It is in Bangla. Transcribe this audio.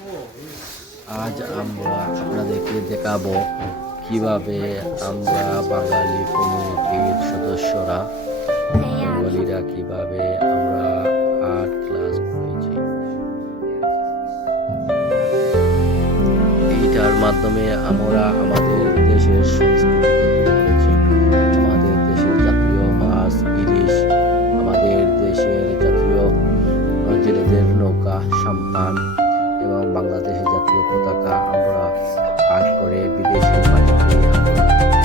আজ আমরা আপনাদেরকে দেখাবো কিভাবে আমরা বাঙালি কমিউনিটির সদস্যরা বেঙ্গলিরা কিভাবে আমরা আর্ট ক্লাস করেছি। এইটার মাধ্যমে আমরা আমাদের দেশের সংস্কৃতি তুলে ধরেছি। আমাদের দেশের জাতীয় মাছ ইলিশ, আমাদের দেশের জাতীয় জেলেদের নৌকা সাম্পান এবং বাংলাদেশের জাতীয় পতাকা আমরা আর্ট করে বিদেশের মাটিতে আমরা